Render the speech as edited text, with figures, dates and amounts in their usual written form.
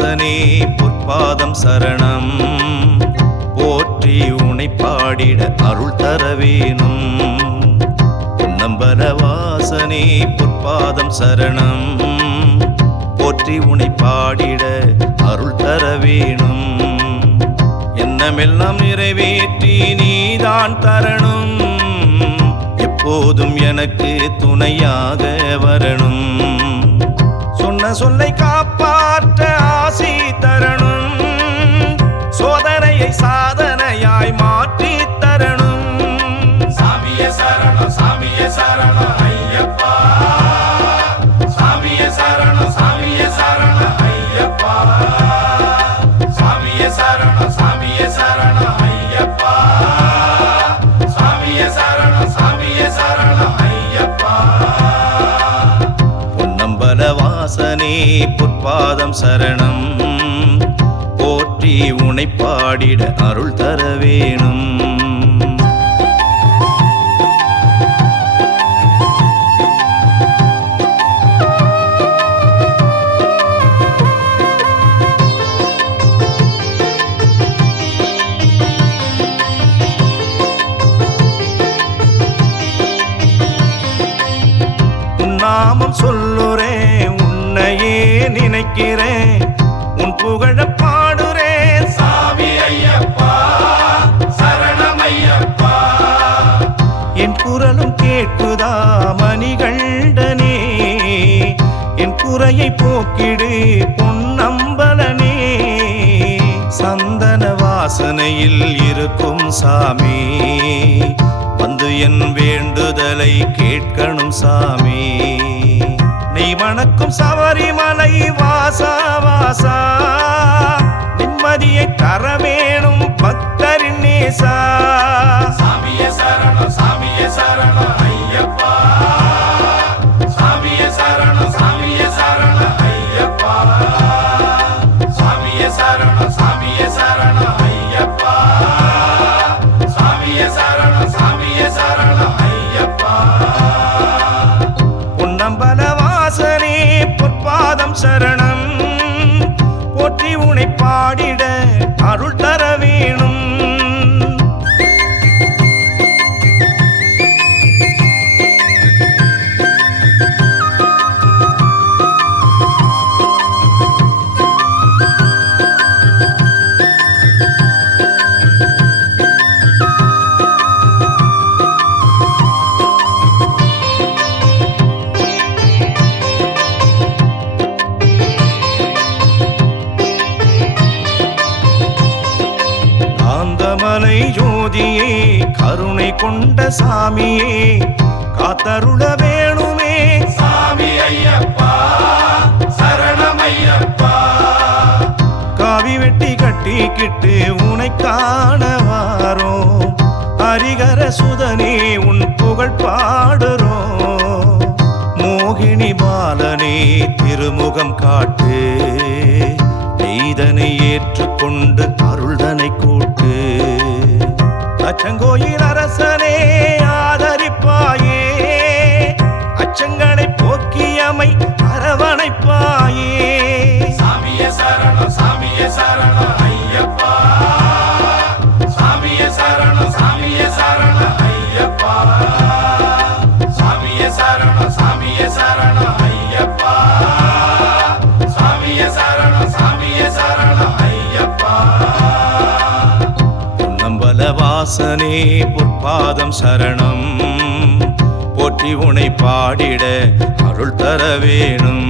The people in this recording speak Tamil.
வாசனே பொற்பாதம் சரணம் போற்றி உனை பாடிட அருள் தர வேணும். பொன்னம்பல வாசனே பொற்பாதம் சரணம் போற்றி உனை பாடிட அருள் தர வேணும். எண்ணமெல்லாம் நிறைவேற்றி நீதான் தரணும், எப்போதும் எனக்கு துணையாக வரணும். சொன்ன சொல்லை காப்பாற்ற ஆசி தரணும், சோதனையை சாதனையாய் மாற்றி தரணும். சாமியே சரணம் சாமியே சரணம் ஐயப்பா, சாமியே சரணம் சாமியே சரணம் ஐயப்பா, சாமியே சரணம் சாமியே சரணம் ஐயப்பா, சாமியே சரணம் சாமியே சரணம் ஐயப்பா. பொன்னம்பல வாசனே பொற்பாதம் சரணம் போற்றி உனை பாடிட அருள் தர வேணும். நாமம் சொல்லுறேன், உன்னையே நினைக்கிறேன், உன் புகழ பாடுறேன். சாமி ஐயப்பா சரணம் ஐயப்பா, என் குரலும் கேட்குதா மணிகண்டனே, என் குறையை போக்கிடு பொன்னம்பலனே. சந்தன வாசனையில் இருக்கும் சாமி, வந்து என் வேண்டுதலை கேட்கணும் சாமி. நீ மணக்கும் சபரிமலை வாசா வாசா, நிம்மதியை தர வேணும் பக்தரின் நேசா. சாமியே சரணம் சாமியே சரணம் ஐயப்பா, சாமியே சரணம் சாமியே சரணம் ஐயப்பா, சாமியே சரணம் சாமியே சரணம் ஐயப்பா, சாமியே சரணம் சாமியே சரணம் ஐயப்பா. பொன்னம்பல வாசனே பொற்பாதம் சரணம் போற்றி உனை பாடிட அருள் தர வேணும். காந்தமலை ஜோதியே கருணை கொண்ட சாமியே காத்தருள வேணுமே. சாமி ஐயப்பா சரணம் ஐயப்பா, காவி வெட்டி கட்டிக்கிட்டு உனை காணவாரோம், ஹரிகர சுதனே உன் புகழ் பாடுறோம். மோகினி பாலனே திருமுகம் காட்டு, நெய்தனை ஏற்றுக்கொண்டு அருள்தனை கூட்டு. அச்சங்கோயில் அரசனே ஆதரிப்பாயே, அச்சங்களை போக்கியமை அரவணைப்பாயே. சாமியே சரணம் சாமியே சரணம் ஐயப்பா, சாமியே சரணம் சாமியே சரணம் ஐயப்பா, சாமியே சரணம் சாமியே சரணம் ஐயப்பா, சாமியே சரணம் சாமியே சரணம் ஐயப்பா. பொன்னம்பல வாசனே பொற்பாதம் சரணம் போற்றி உனை பாடிட அருள் தர வேணும்.